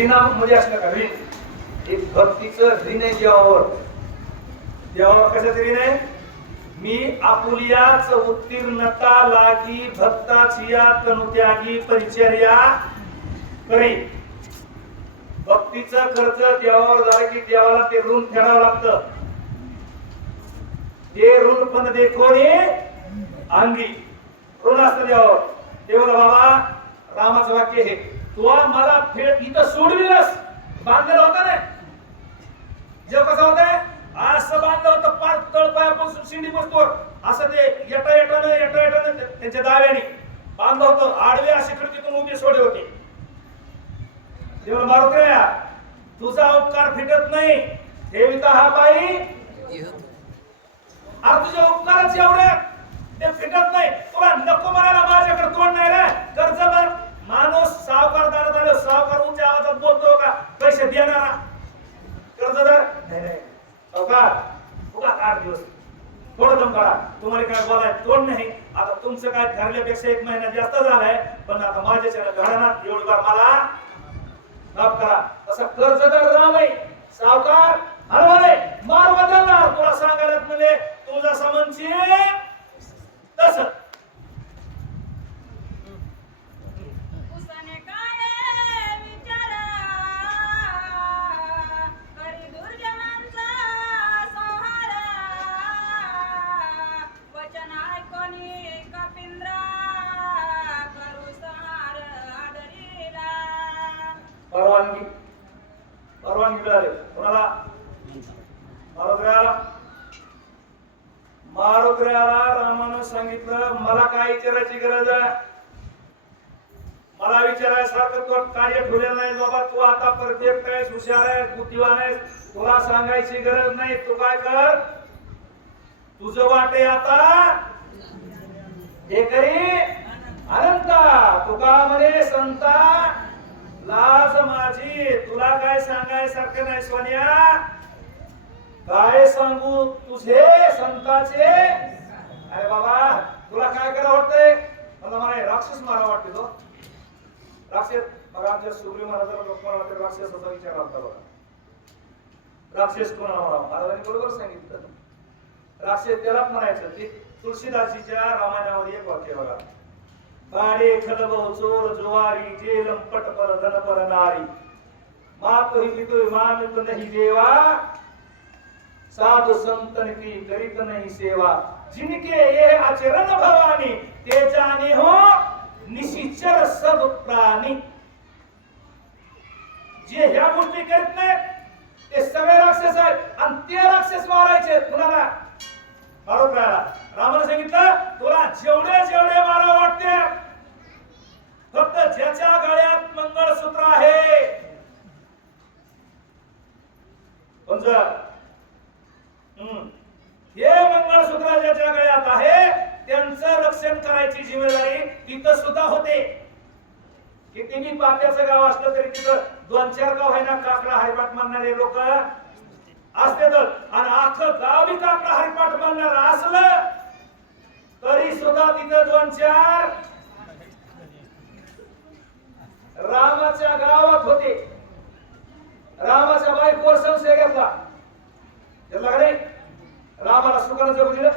ऋणाम म्हणजे असलं का ऋण, एक भक्तीचं ऋण आहे देवावर. देवावर कशाचं ऋण आहे? मी आपुलियाच उत्तीर्णता लागी भक्ताची या तनुत्यागी परिचर्या करी. भक्तीचं कर्ज देवावर झालं की देवाला ते ऋण फेडावं लागतं. ते ऋण पण देखोनी अंगी ऋण असतं देवावर. तेव्हा बाबा रामाचं वाक्य हे, तू मला फेड इथं सोडविलस. बांधलेलं होतं ना जेव्हा कसं होतंय, असं बांधलं होतं पार तळपायापासून शिंडी बसतो असं ते येटानं त्यांच्या दाव्याने बांधलं होतं. आडवे असे खिडकीतून उभे सोडे होते. तेव्हा मारुत्र्या तुझा उपकार फिटत नाही. ठेविता हा बाई अरे तुझ्या उपकाराचे एवढे ते फिटत नाही. तुला नको म्हणायला माझ्याकडे तोंड नाही रे. कर्जदार माणूस सावकारदार झालं, सावकार उंच्या आवाजात बोलतो का पैसे देणारा? कर्जदार नाही नाही सावकार उगा 8 दिवस थोडं दम काढा, तुम्हाला काय बोलाय तोंड नाही. आता तुमचं काय ठरल्यापेक्षा 1 महिना जास्त झालाय, पण आता माझ्याच्या घरात एवढी बार मला माफ करा. असं कर्जदार राम आहे. सावकार हरवले मार बदलणार तुला सांगायला म्हणजे तू जसं म्हणशील तसं. परवानगी परवानगी मिळाली कोणाला? मारुत्र्याला रामानं सांगितलं, मला काय विचारायची गरज आहे? मला विचारायसारखं तू कार्य ठेवलेलं नाही बाबा. तू आता परफेक्ट आहेस, हुशार आहेस, बुद्धिवान आहेस. तुला सांगायची गरज नाही. तू काय कर, तुझं वाटे आता हे करी अनंता. तुका म्हणे संता लाज माझी. तुला काय सांगायसारखं नाही सोन्या. काय सांगू तुझे संताचे? अरे बाबा तुला काय करा वाटतंय? मला राक्षस मारा वाटते तो राक्षस. बघा आमच्या सुग्रीव महाराजाला लोक मला वाटतं राक्षसाचा विचार होता बघा. राक्षस कोणाला म्हणावं? महाराजांनी बरोबर सांगितलं. राक्षस त्यालाच म्हणायचं. ते तुळशीदासीच्या रामायणामध्ये एक वाक्य बघा. गाडे खलबव चोर जुवारी जे लंपट पर धन पर नारी मात ही पितोय मानत नाही देवा साधु संतन की करीत नाही सेवा जिनके ये आचरण भवानी ते जाने हो निशिचर सब प्राणी. जे ह्या गोष्टी करत नाहीत ते सगळे राक्षस आहेत आणि ते राक्षस मारायचे कुणाला? मारुत्र्याला. रामाने सांगितलं तुला जेवढे जेवढे मारा वाटते, फक्त ज्याच्या गळ्यात मंगळसूत्र आहे हे मंगळसूत्र ज्याच्या गळ्यात आहे त्यांचं रक्षण करायची जिम्मेदारी तिथं सुद्धा होते. किती मी पाप्याचं गाव असलं तरी तिथं 2-4 गाव आहे ना काकडा हरिपाठ मानणारे लोक असतात. आणि अख्खं गाव बी काकडा हरिपाठ मानणार असलं तरी सुद्धा तिथं 2-4 रामाच्या गावात होते. रामाच्या बायकोवर संशय घेतला का नाही? रामाला सुखानं जगू दिलं?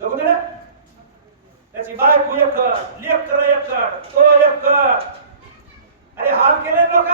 जगू दिलं? त्याची बायको एकड, लेकर एकड, तो एकड. अरे हाल केले लोक